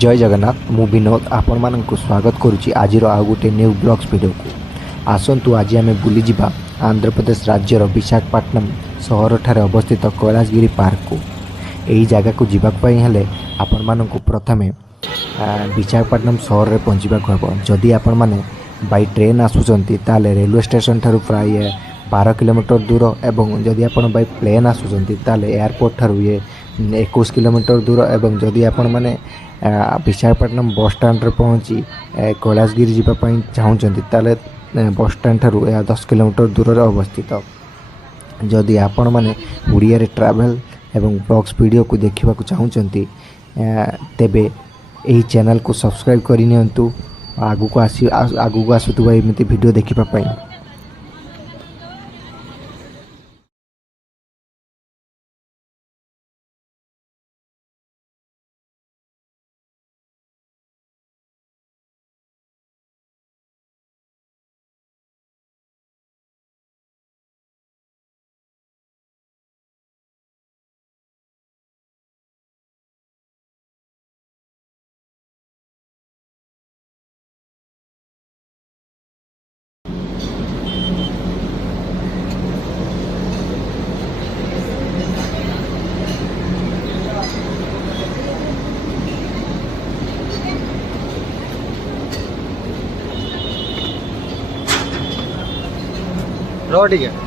जय जगन्नाथ मु विनोद आपण मानक स्वागत करुच्ची आज आउ गोटे न्यू ब्लॉग्स वीडियो को आसतु आज आम बुली जावा आंध्र प्रदेश राज्यर विशाखापट्टनम सहर ठारे अवस्थित कैलासगिरी पार्क को यही जगह को जीवाई हेले आपण मानक प्रथमे विशाखापट्टनम सहर में पहुँचवा हम जदि आपण मैंने बाय ट्रेन आसुचंती ताले रेलवे स्टेशन ठारू प्राय 12 किलोमीटर दूर एवं जदि आपण बाय प्लेन आसुचंती ताले एयरपोर्ट ठारू ये 21 किलोमीटर दूर एवं जदि आपण माने विशाखापट्टनम बस स्टाण्ड रे पहुँची कैलासगिरी जावाई चाहूँगी ताले बस स्टाण्ड ठारू 10 किलोमीटर दूर रे अवस्थित। जदि आपण माने उड़िया रे ट्रैवल एवं ब्लॉग्स वीडियो को देखा चाहूँगी तेबे यही चैनल को सब्सक्राइब करनी आगू आसुवा एमती वीडियो देखापी। रो ठीक है।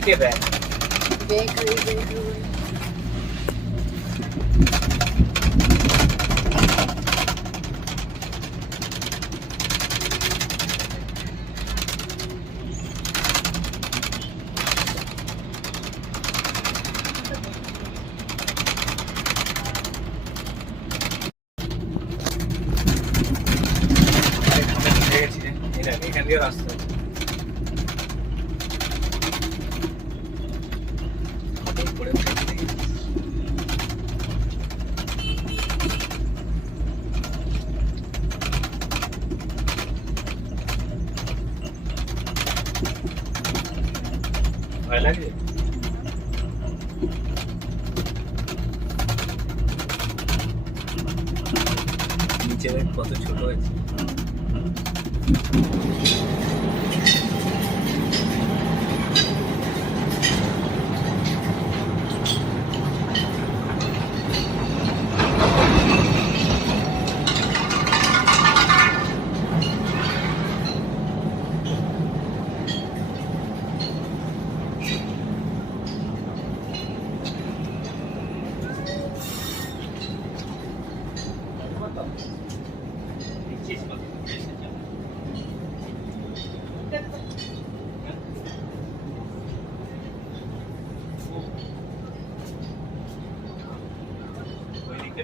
के बैग रास्ता नीचे कत छोट है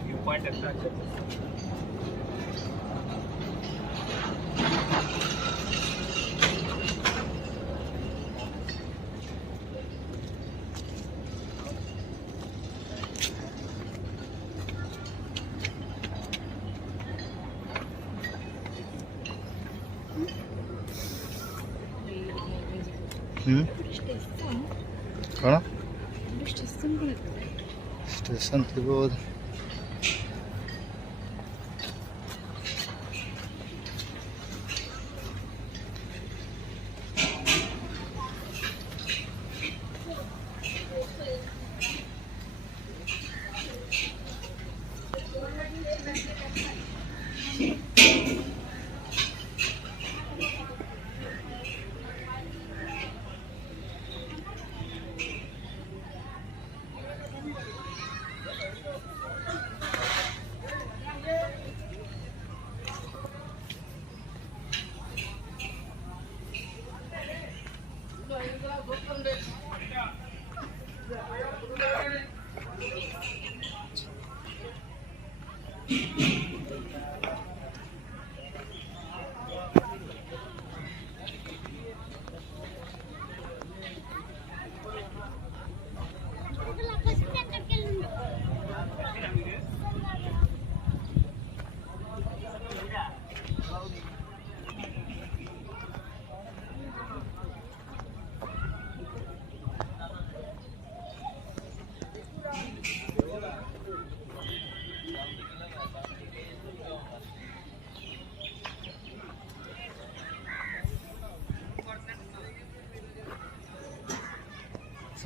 व्यू पॉइंट अच्छा है। कौन स्टेशन थी बहुत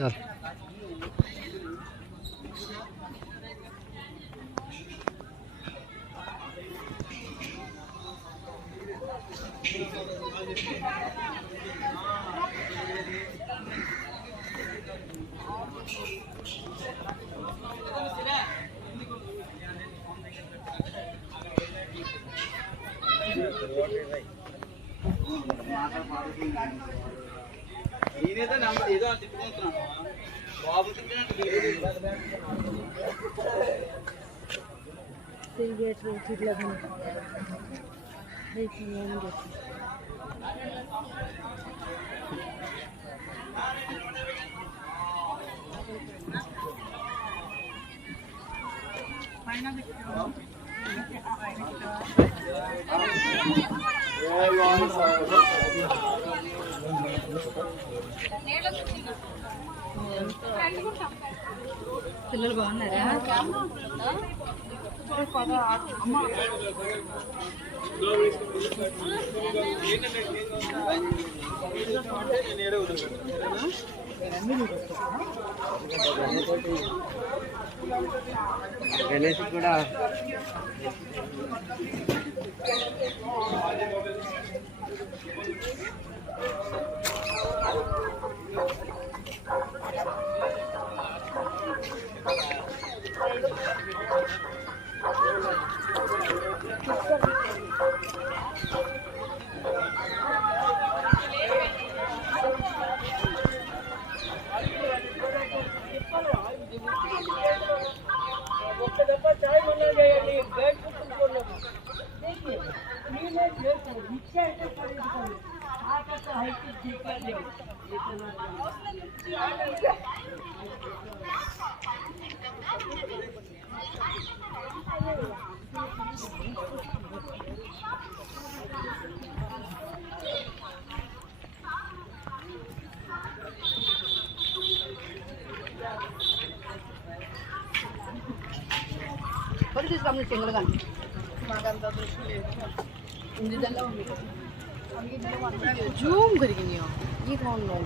चल నేనేదో నంబర్ ఏదో తిప్పుకుంటున్నాను బాబు తిప్పినట్టు పిల్లలు బాగున్నారా? గణేష్ కూడా बड़ी चीज हमने सिंगल गाने मागंता दृश्य ले इंदी दल्ला मम्मी को जूम करके नहीं हो ये कौन लोग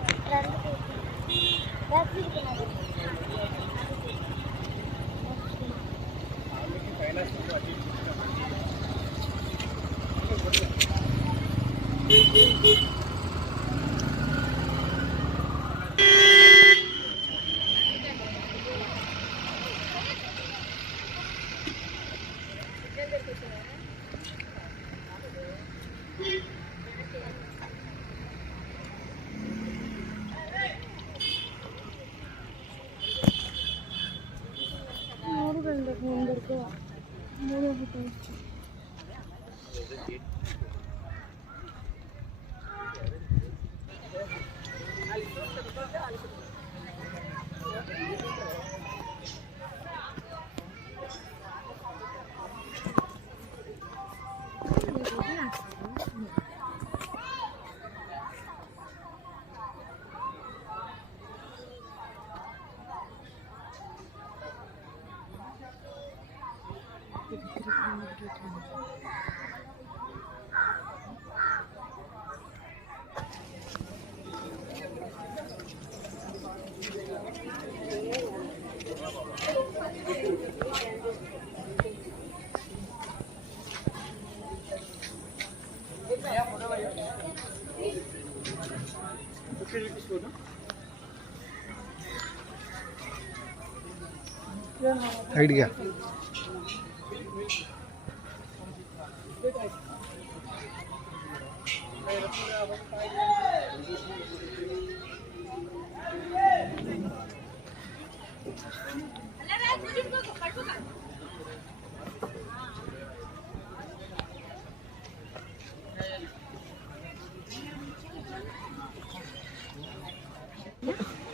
हट गया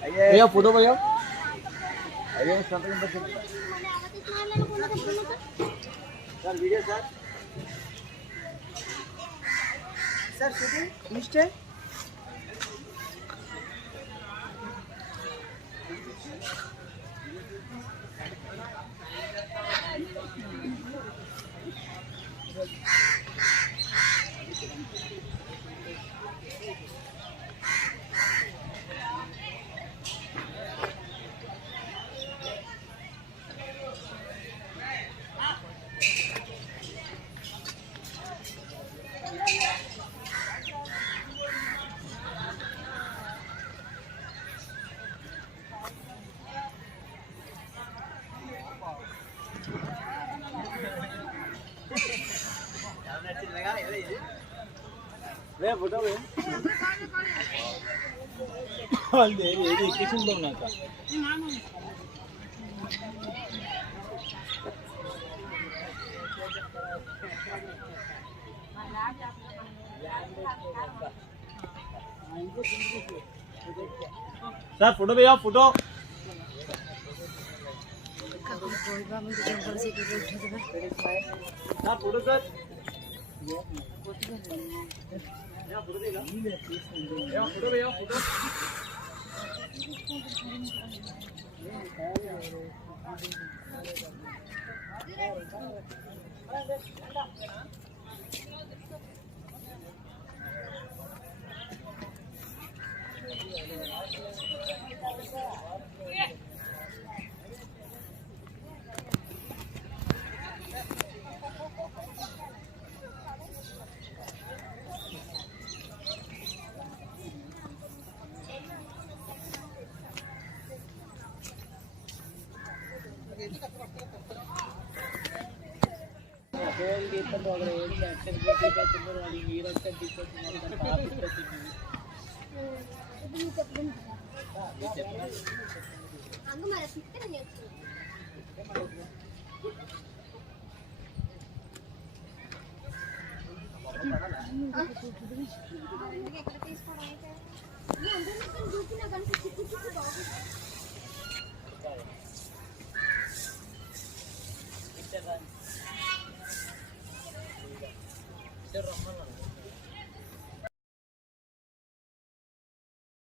भैया फोटो भैया अरे sir video sir sir shooting mister ray photo ray call they ఇది కిషన్ దోనా కా सर फोटो भैया photo sir photo sir photo देगा फोटो भैया फोटो ఎక్కడ తీసుకోవడం అయితే